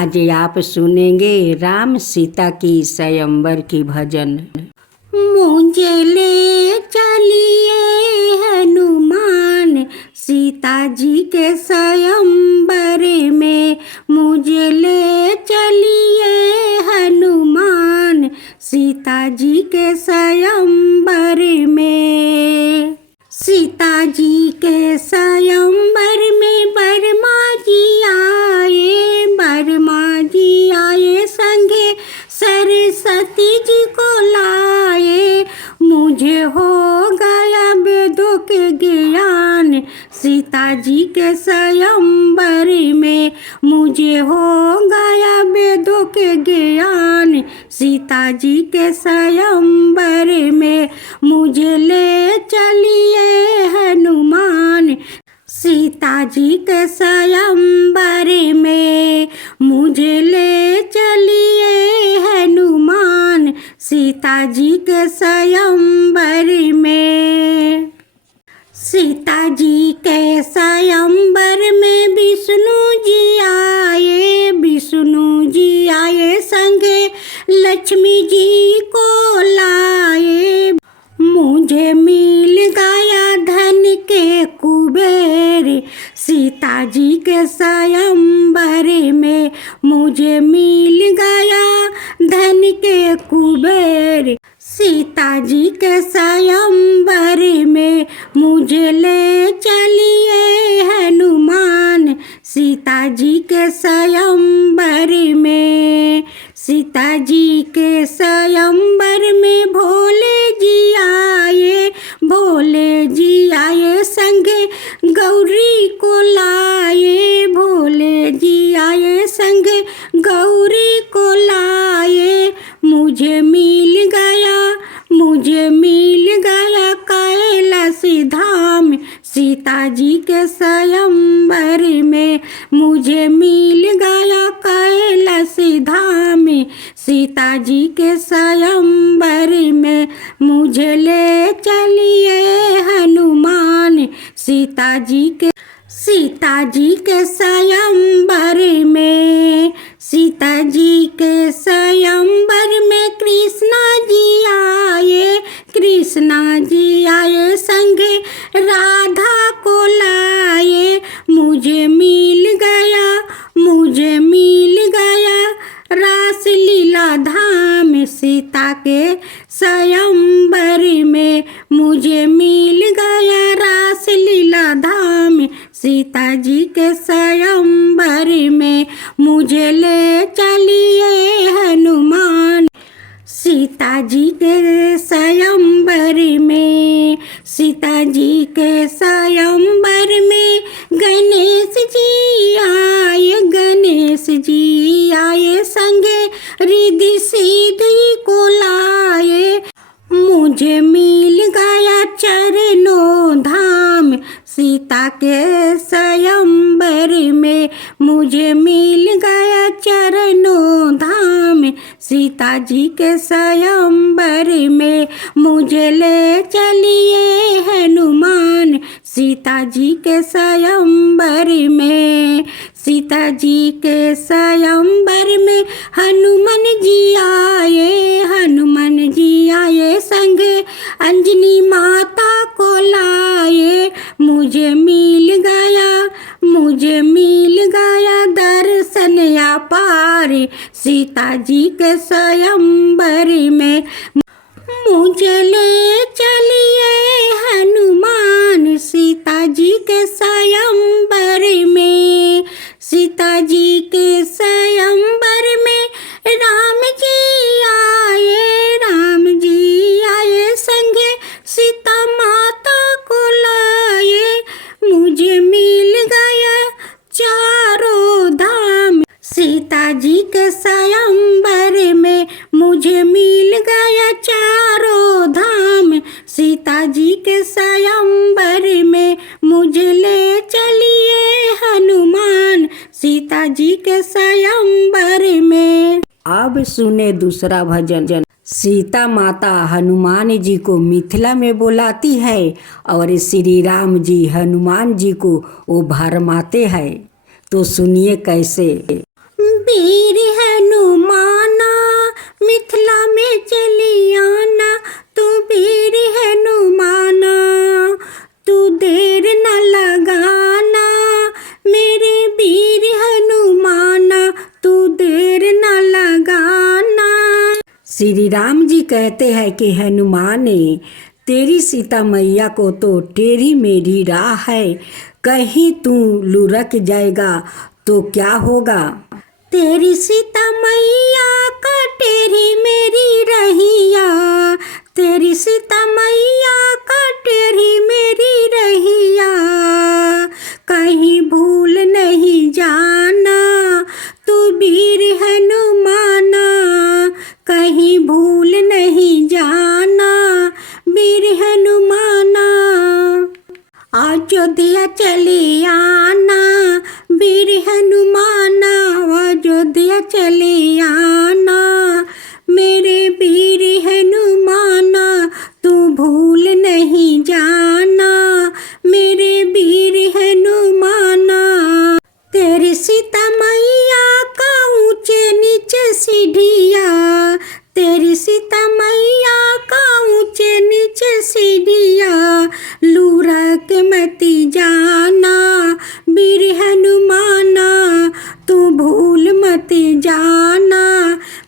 आज आप सुनेंगे राम सीता की स्वयंवर की भजन। मुझे ले चलिए हनुमान सीता जी के स्वयंवर में, मुझे ले चलिए हनुमान सीता जी के स्वयंवर में। सीता जी के स्वयंवर में बरमा जी आए संगे सरस्वती जी को लाए। मुझे हो गया वेदों के ज्ञान सीता जी के स्वयंवर में, मुझे हो गया वेदों के ज्ञान सीता जी के स्वयंवर में। मुझे ले चलिए हनुमान सीता जी के स्वयंवर में, मुझे ले चलिए हनुमान सीता जी के स्वयंवर में। सीता जी के स्वयंवर में विष्णु जी आए संगे लक्ष्मी जी को लाए। मुझे मिल गया धन के कुबेर सीता जी के स्वयंवर में, मुझे मिल गया धन के कुबेर सीता जी के स्वयंवर में। मुझे ले चलिए हनुमान सीता जी के स्वयंवर में। सीता जी के स्वयंवर में भोले जी आए संगे गौरी को लाए। भोले जी आए संगे गौरी को लाए। मुझे मिल गया कैलाशी धाम सीता जी के स्वयंवर में, मुझे मिल गया कैलाशी धाम सीता जी के स्वयंवर में। मुझे ले चलिए हनुमान सीता जी के स्वयंवर में। सीता जी के स्वयंवर में कृष्णा जी आए संगे राधा को लाए। मुझे मिल गया रास लीला धाम सीता के स्वयंवर में, मुझे मिल गया रास लीला धाम सीता जी के स्वयंवर में। मुझे ले चलिए हनुमान सीता जी के स्वयंवर में। सीता जी के स्वयंवर में गणेश जी आए संगे रिद्धि सिद्धि को लाए। मुझे मिल गया चरणों धाम सीता के स्वयंवर में, मुझे मिल गया चरणों धाम सीता जी के स्वयंवर में। मुझे ले चलिए हनुमान सीता जी के स्वयंवर में। सीता जी के स्वयंवर में हनुमान जी आए संगे अंजनी माता को लाए। मुझे मिल गया दर्शन अपार सीता जी के स्वयंवर में। मुझे ले चलिए हनुमान सीता जी के स्वयंवर में। सीता जी के स्वयंवर में राम जी आए संगे सीता माता को लाए। मुझे मिल गया चारों धाम सीता जी के स्वयंवर में, मुझे मिल गया चारों धाम सीता जी के स्वयंवर में। मुझे ले चलिए हनुमान सीता जी के स्वयंवर में। अब सुने दूसरा भजन। सीता माता हनुमान जी को मिथिला में बुलाती है और श्री राम जी हनुमान जी को वो भरमाते हैं। तो सुनिए कैसे। वीर हनुमाना मिथिला में चली आना, तू वीर हनुमाना तू देर न लगाना, मेरे वीर हनुमाना तू देर न लगाना। श्री राम जी कहते हैं कि हनुमान तेरी सीता मैया को तो टेढ़ी मेढ़ी राह है, कहीं तू लुढ़क जाएगा तो क्या होगा। तेरी सीता मैया का टेढ़ी मेरी रहिया, तेरी सीता मैया का टेढ़ी मेरी रहिया, कहीं भूल नहीं जाना, तू वीर हनुमाना कहीं भूल नहीं जाना, वीर हनुमाना। अयोध्या चले आना वीर हनुमाना, अयोध्या चले आना, मेरे वीर हनुमाना तू भूल नहीं जाना, मेरे वीर हनुमाना। तेरी सीता मैया का ऊंचे नीचे सीढ़िया, तेरी सीता मैया का ऊंचे नीचे सीढ़िया, लुढ़क मती जाना, वीर हनुमाना तू भूल मती जाना,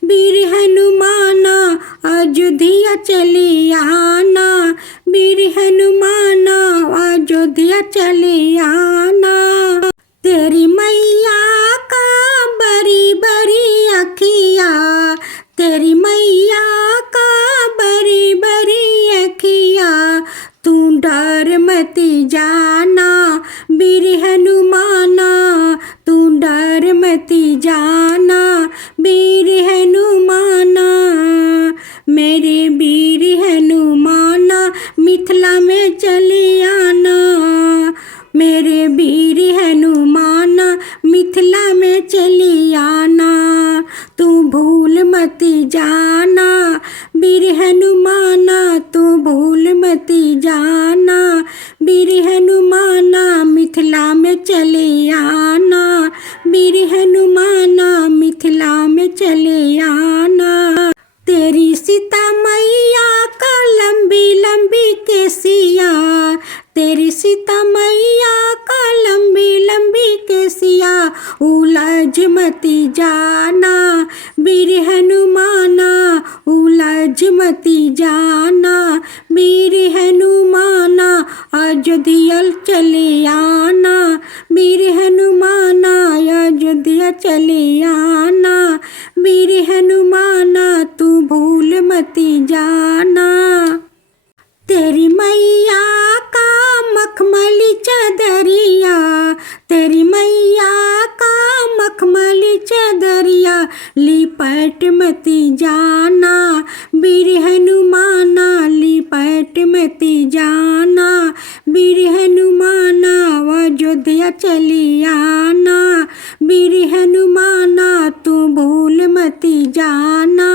वीर हनुमाना। अयोध्या चले आना वीर हनुमाना, अयोध्या चले आना। तेरी मैया का बड़ी बड़ी अखिया, तेरी मैया का बड़ी बड़ी अखिया, तू डर मती जाना, वीर हनुमाना तू डर मती जाना, वीर हनुमाना। मेरे वीर हनुमाना मिथिला में चले आना, मेरे वीर हनुमाना मिथिला में चले आना, तू भूल मती जाना, वीर हनुमाना तू भूल मती जाना, वीर हनुमाना मिथिला में चले आना, वीर हनुमाना मिथिला में चले आना। तेरी सीता मैया का लंबी लंबी केसिया, तेरी सीता मैया का लंबी लंबी केसिया, उलझ मती जाना, वीर हनुमाना उलझ मती जाना, वीर हनुमाना। अयोध्या चले आना वीर हनुमाना, अयोध्या चले आना, वीर हनुमाना तू भूल मती जाना। तेरी मैया का मखमली चदरिया, तेरी मैया का मखमली चदरिया, लिपट मती जाना, वीर हनुमाना लिपट मती जाना, वीर हनुमाना। अयोध्या चली आना वीर हनुमाना तू भूल मती जाना,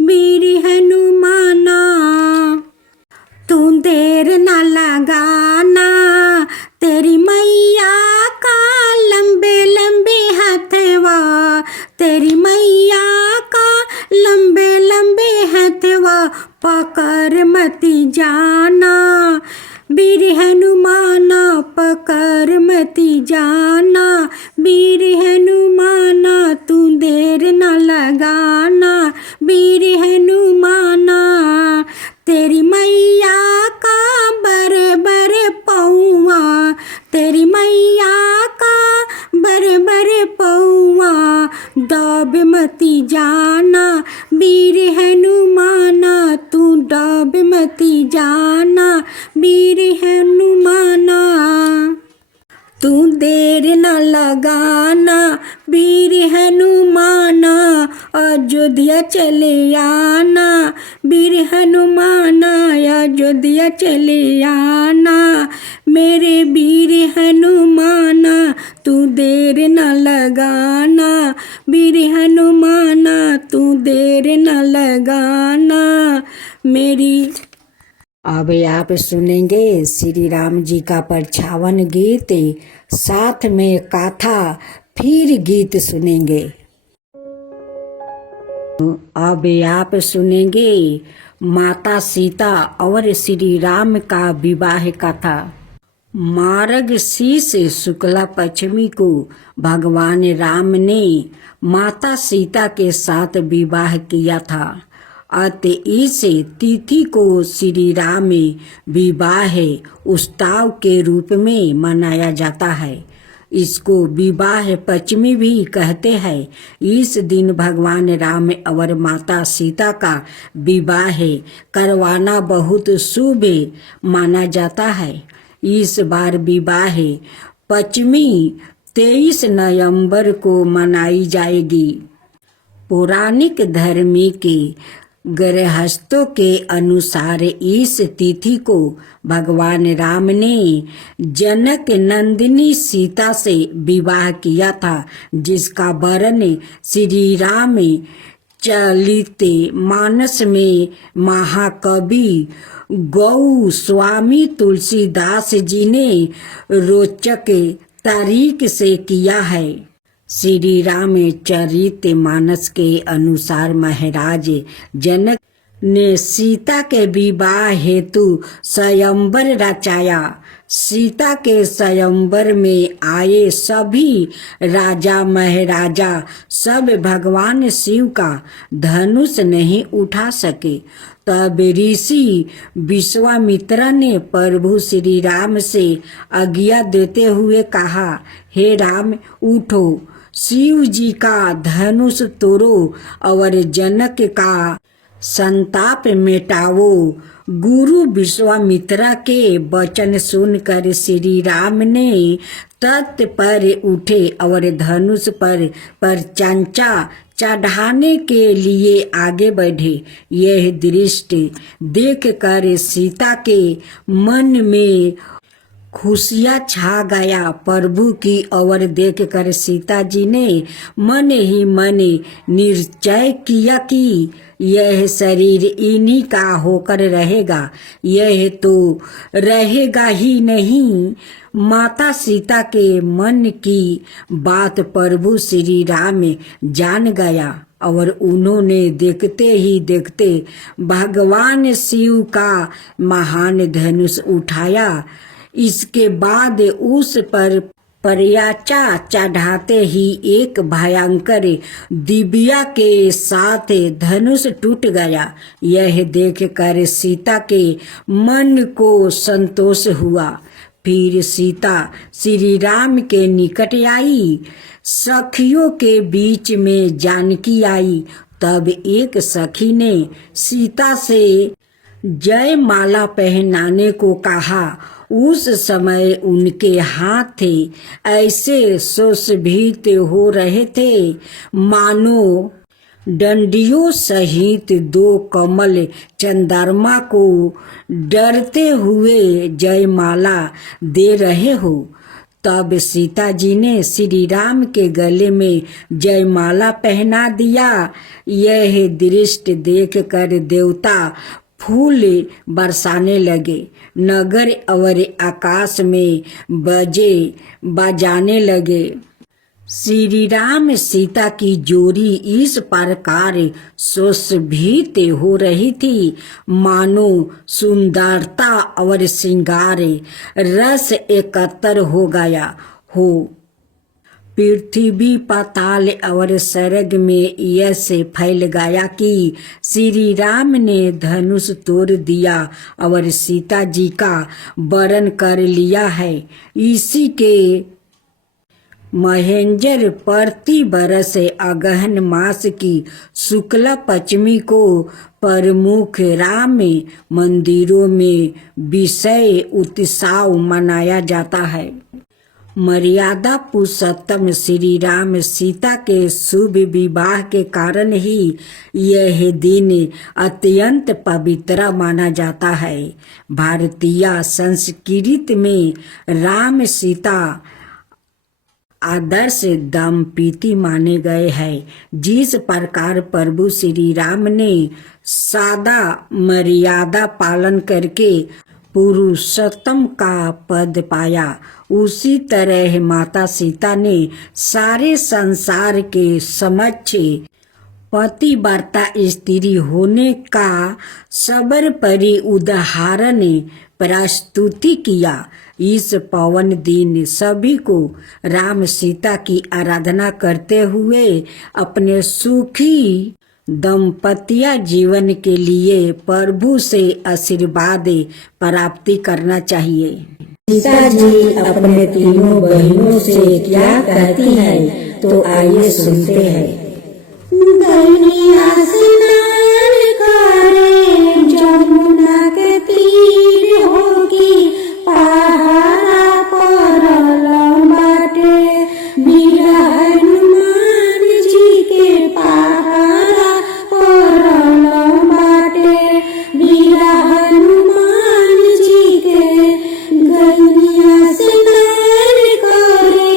वीर हनुमाना। तू देर न लगाना, तेरी मैया का लंबे लंबे हथवा, तेरी मैया का लंबे लंबे हथवा, पकड़ मती जाना, वीर हनुमाना पकड़ मती जाना, वीर हनुमाना। तू देर न लगाना, वीर हनुमाना। तेरी मैया का बड़े बड़े पौआ, तेरी मैया का बड़े बड़े पौआ, दब मती जाना, वीर हनुमाना तू दब मती जाना, वीर हनुमाना। तू देर न लगाना, वीर हनुमाना। अयोध्या चले आना, वीर हनुमाना। अयोध्या चले आना, मेरे वीर हनुमाना। तू देर न लगाना, वीर हनुमाना। तू देर न लगाना मेरी। अब आप सुनेंगे श्री राम जी का परछावन गीत, साथ में गाथा, फिर गीत सुनेंगे। अब आप सुनेंगे माता सीता और श्री राम का विवाह कथा। मार्गशीर्ष शुक्ला पंचमी को भगवान राम ने माता सीता के साथ विवाह किया था। अतः इस तिथि को श्री राम विवाह उत्सव के रूप में मनाया जाता है। इसको विवाह पंचमी भी कहते हैं। इस दिन भगवान राम और माता सीता का विवाह करवाना बहुत शुभ माना जाता है। इस बार विवाह पंचमी 23 नवंबर को मनाई जाएगी। पौराणिक धर्म के गृहस्थों के अनुसार इस तिथि को भगवान राम ने जनक नंदिनी सीता से विवाह किया था, जिसका वर्णन श्री राम चरित मानस में महाकवि गोस्वामी तुलसीदास जी ने रोचक तरीके से किया है। श्री राम चरित मानस के अनुसार महाराज जनक ने सीता के विवाह हेतु स्वयंवर रचाया। सीता के स्वयंवर में आए सभी राजा महाराजा सब भगवान शिव का धनुष नहीं उठा सके। तब ऋषि विश्वामित्र ने प्रभु श्री राम से आज्ञा देते हुए कहा, हे राम उठो, शिव जी का धनुष तोड़ो और जनक का संताप मिटाओ। गुरु विश्वामित्र के वचन सुनकर श्री राम ने तट पर उठे और धनुष पर चांचा चढ़ाने के लिए आगे बढ़े। यह दृश्य देखकर सीता के मन में खुशियाँ छा गया। प्रभु की ओर देखकर सीता जी ने मन ही मन निश्चय किया कि यह शरीर इन्हीं का होकर रहेगा। यह तो रहेगा ही नहीं। माता सीता के मन की बात प्रभु श्री राम जान गया और उन्होंने देखते ही देखते भगवान शिव का महान धनुष उठाया। इसके बाद उस पर पर्याचा चढ़ाते ही एक भयंकर दिव्या के साथ धनुष टूट गया। यह देखकर सीता के मन को संतोष हुआ। फिर सीता श्री राम के निकट आई। सखियों के बीच में जानकी आई। तब एक सखी ने सीता से जयमाला पहनाने को कहा। उस समय उनके हाथ ऐसे सुशोभित हो रहे थे मानो डंडियों सहित 2 कमल चंद्रमा को डरते हुए जयमाला दे रहे हो। तब सीता जी ने श्री राम के गले में जयमाला पहना दिया। यह दृश्य देखकर देवता फूल बरसाने लगे। नगर और आकाश में बजे बजाने लगे। श्री राम सीता की जोड़ी इस प्रकार सुशोभित हो रही थी मानो सुंदरता और श्रृंगार रस एकत्र हो गया हो। पृथ्वी पाताल और स्वर्ग में यश फैल गया कि श्री राम ने धनुष तोड़ दिया और सीता जी का वरण कर लिया है। इसी के महेंजर प्रति बरस अगहन मास की शुक्ला पंचमी को प्रमुख राम मंदिरों में विशेष उत्सव मनाया जाता है। मर्यादा पुरुषोत्तम श्री राम सीता के शुभ विवाह के कारण ही यह दिन अत्यंत पवित्र माना जाता है। भारतीय संस्कृति में राम सीता आदर्श दंपति माने गए हैं। जिस प्रकार प्रभु श्री राम ने सादा मर्यादा पालन करके पुरुषोत्तम का पद पाया, उसी तरह माता सीता ने सारे संसार के समक्ष पतिव्रता स्त्री होने का सर्वोपरि उदाहरण प्रस्तुति किया। इस पावन दिन सभी को राम सीता की आराधना करते हुए अपने सुखी दंपतिया जीवन के लिए प्रभु से आशीर्वाद प्राप्ति करना चाहिए। सीता जी अपने तीनों बहनों से क्या कहती है, तो आइए सुनते हैं। गैया स्नान करे जमुना के तीर होगी, पहाड़ा परल बाटे वीर हनुमान जी के, पहाड़ा परल बाटे वीर हनुमान जी के। गैया स्नान करे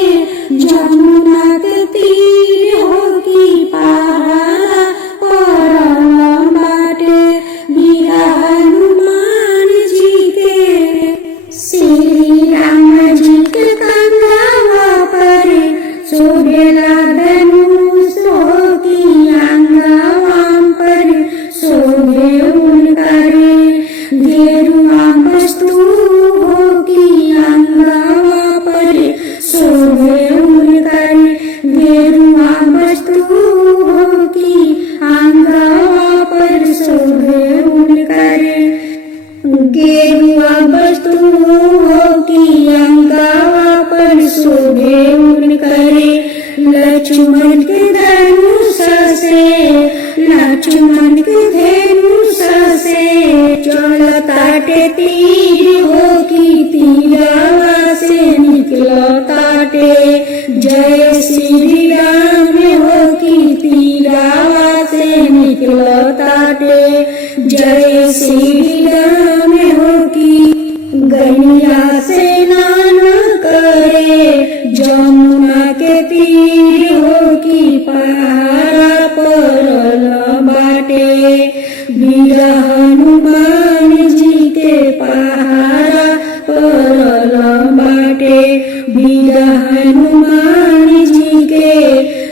जमुना के तीर होगी, पहाड़ा परल बाटे वीर हनुमान जी के। श्री राम जी के कंगवा पर शोभेला धनुष होगी, अंगवा पर शोभे उनकर गेरुआ वस्तु होगी, अंगवा पर शोभे उनकर गेरुआ वस्तु होगी, अंगवा पर शोभे उनकर गेरुआ वस्तु होगी, अंगवा पर शोभे उनकर। लक्ष्मण के धनुष से, लक्ष्मण के धनुष से चलताटे तीर होगी, तीरवा से निकलताटे जय श्री राम होगी, तीरवा से निकलताटे जय श्री राम होगी। गैया स्नान करे जमुना के तीर होगी, पहाड़ा परल बाटे वीर हनुमान जी के, पहाड़ा परल बाटे वीर हनुमान जी के।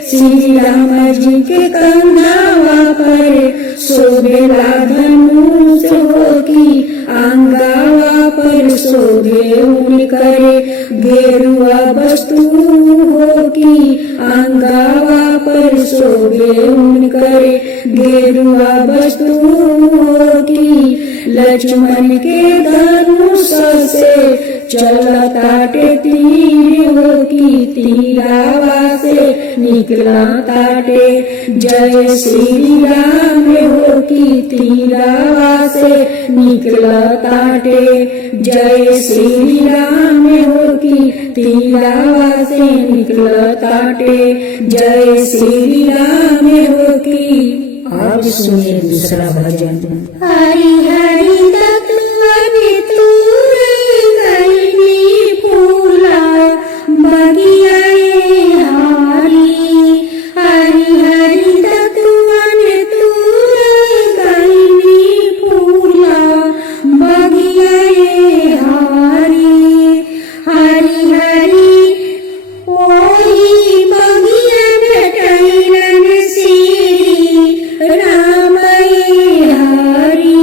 श्री राम जी के कंगवा पर शोभेला धनुष होगी, अंगवा पर शोभे उनकर गेरुआ वस्तु होगी, अंगवा पर शोभे उनकर गेरुआ वस्तु होगी। लक्ष्मण के धनुष से चलताटे तीर होगी, तीरवा से निकलताटे जय श्री राम होगी, तीरवा से निकलताटे जय श्री राम होगी, तीरवा से निकलताटे जय श्री राम होगी। अब सुनिए दूसरा भजन। हरि हरि तत्वन तूर गैनी फूला बगिया हरि, हरि हरि तत्वन तूर गैनी फूला बगिया हरि, हरि हरि ओही बगिया टैलन श्री राम हरि,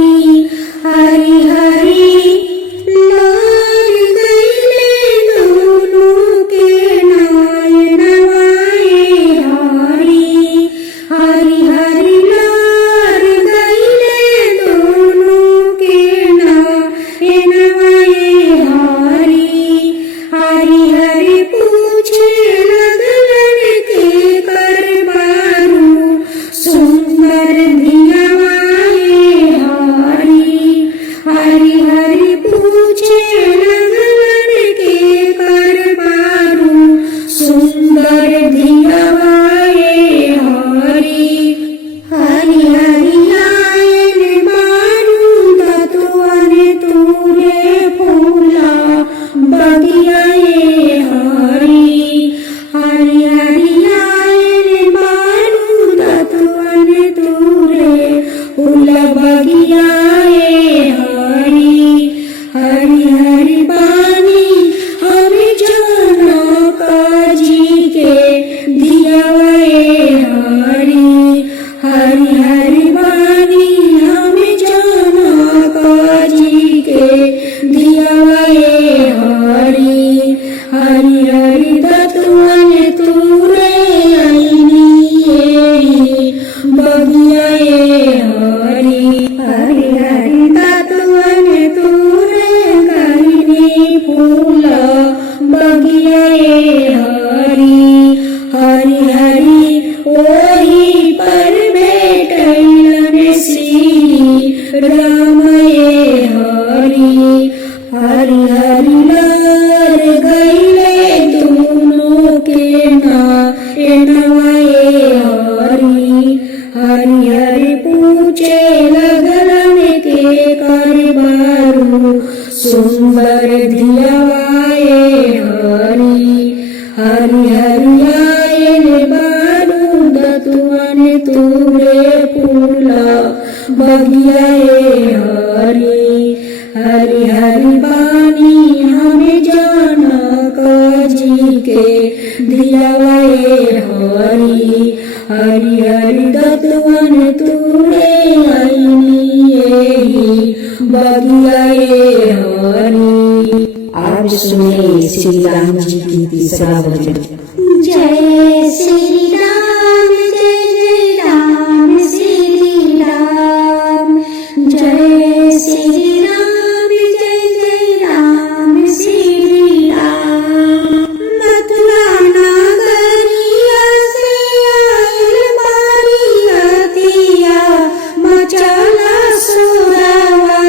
बगिया हरी हरी हरी ओही पर भेटैलन श्री राम हरी हरी हरी लार गईले दोनों के नवाए हरी हरी हरी पूछे लगलन के करबारू सुंदर धियावाए हरी हरी हरी आयल बारू दतुअन तुरे फूला बगिया हरी हरी हरी बानी हमें जानक जी के दियावाए हरी हरी हरी दतुअन तुरे आईनी बगिया हरी। आज सुने श्री राम जी की तीसरा भजन। जय श्री राम जय जय राम श्री राम जय श्री राम जय जय राम श्री राम। मथुरा नगरिया से आयल बारियतिया मचला शोरवा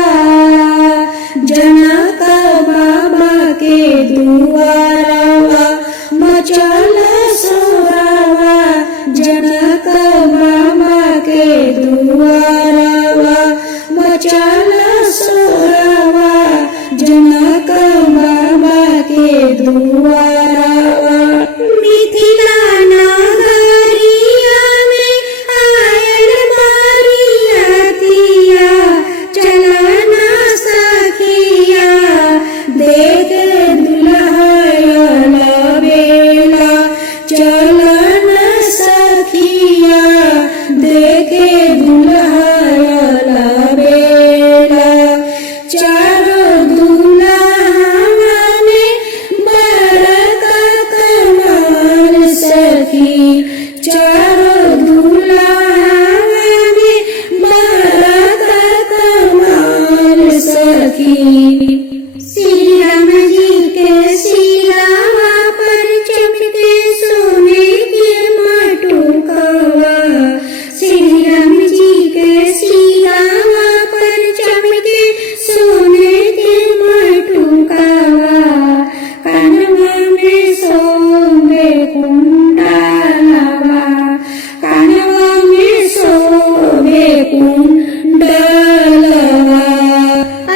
जनक बाबा के दुआरवा मचल शोरवा जनक बाबा के दुआरवा मचल शोरवा जनक बाबा के दुआरवा। मिथिला नगरिया में आयल बारियतिया चलना सखिया देख दुल्हन बेला चलन सखिया देखे दुल्हन बेला। चारों दुल्हन में बरका कमाल सखी चारों दुल्हन में बरका कमाल सखी। श्री राम जी के सिलावा पर चमके सोने के मटुकवा श्री राम जी के सिलावा पर चमके सोने के मटुकवा। कानवा में सोने कुंडलवा कानवा में सोने कुंडलवा।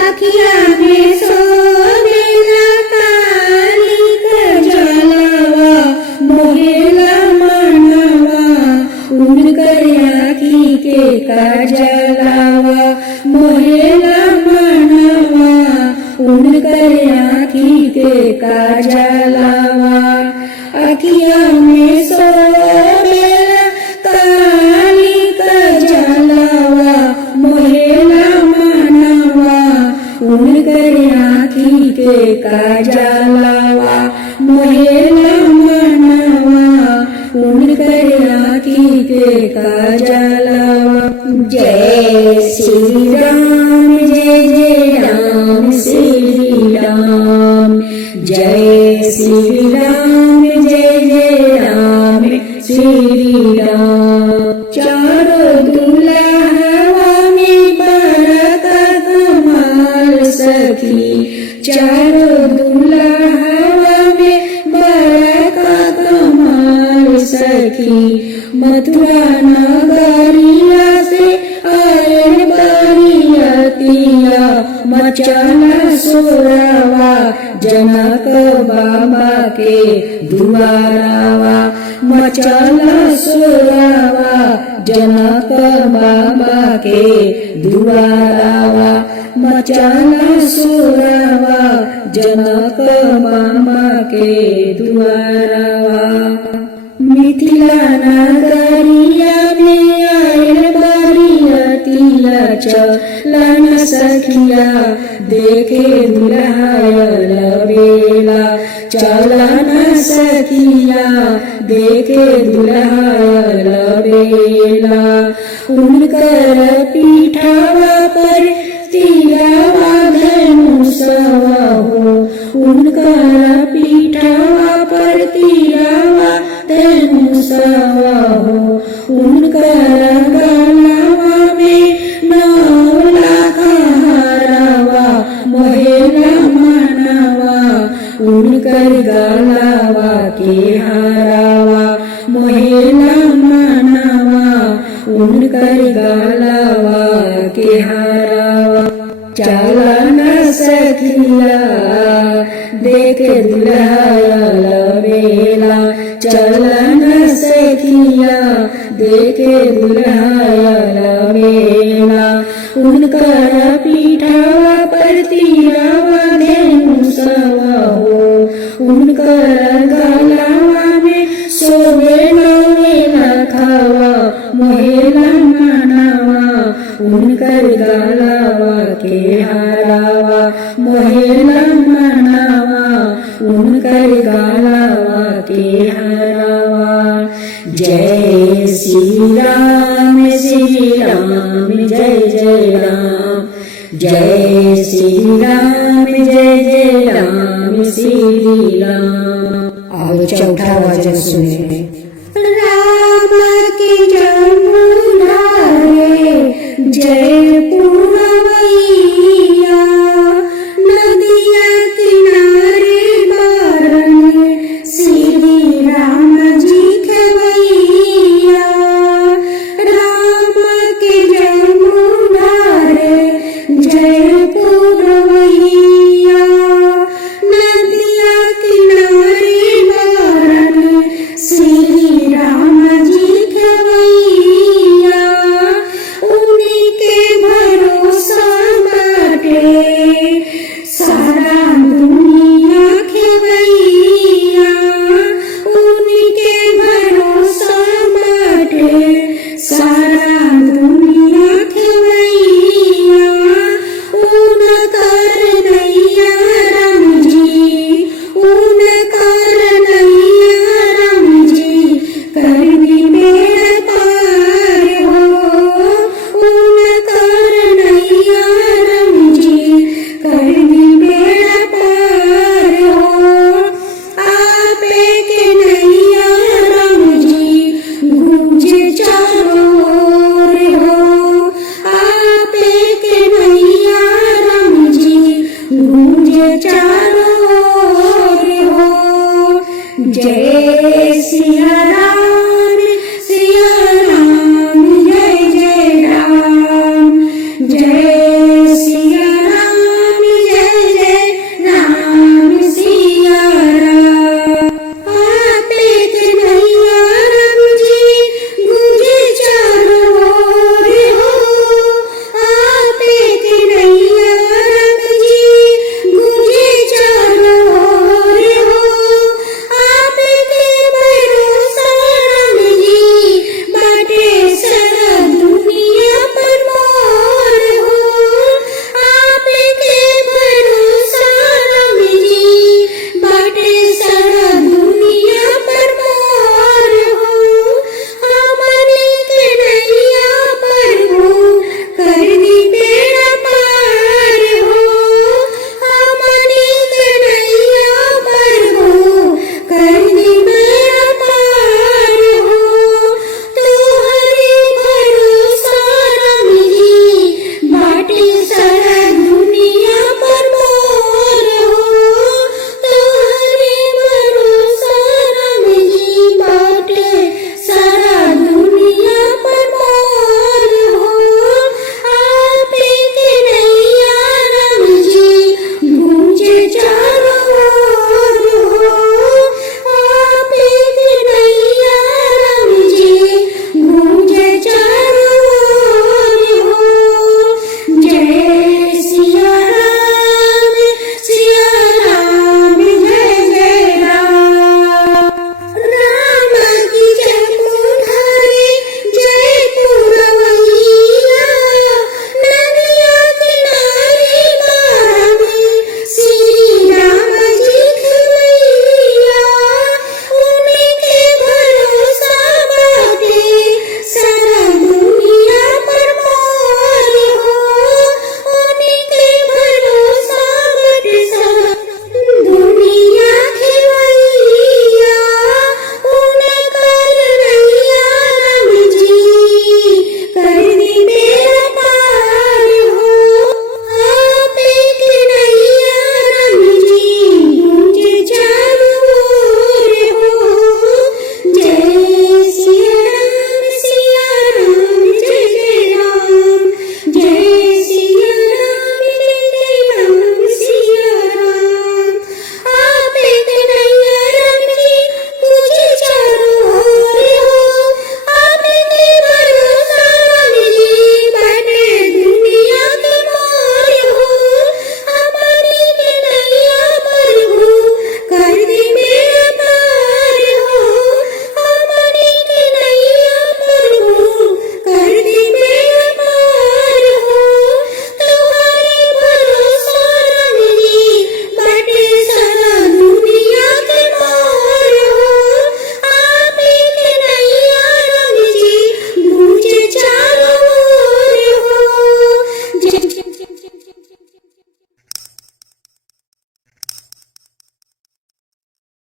अखिया में सोनेला काली कजलवा मोहेला मनवा उनकर आँखी के काजलवा मोहेला मनवा उनकर आँखी के काजलवा। अखिया में सोनेला काली कजलवा मोहेला मनवा उनकर आँखी के काजलवा मोहेला मनवा उनकर आँखी के काजलवा। जय श्री राम जय जय राम श्री राम जय श्री राम जय जय राम श्री राम। चारों दुल्हवा में बरका कमाल सखी चारों दुल्हवा में बरका कमाल सखी। मथुरा नगरिया से आयल बारियतिया मचला शोरवा जनक बाबा के दुआरवा मचला शोरवा जनक बाबा के दुआरवा मचला शोरवा जनक बाबा के दुआरवा। मिथिला नगरिया में आयल बारियतिया चलन सखिया देखे दुल्हायल बेला चलन सखिया देखे दुल्हायल बेला। उनकर पीठावा पर तीरावा धनुषवा हो उनकर पीठवा पर तीरावा धनुषवा हो उनकर गलवा में 9 लाख हारवा मोहेला मनवा उनकर गलवा के हारवा मोहेला मनवा उनकर गलवा के हारवा चलन सखिया देख दुल्हा लवेला चलन सखिया देख दुल्हा लवेला उनकर पीठवा पर तीरावा धनुषवा हो उनकर गलवा में सोवे 9 लाखवा मोहेला मनवा उनकर गलवा के हारवा मोहेला मनवा उनकर गलवा के हारवा जय श्री राम जय जय राम जय श्री राम जय राम श्री राम। और चौथा भजन सुने। राम की जन्म धारे जय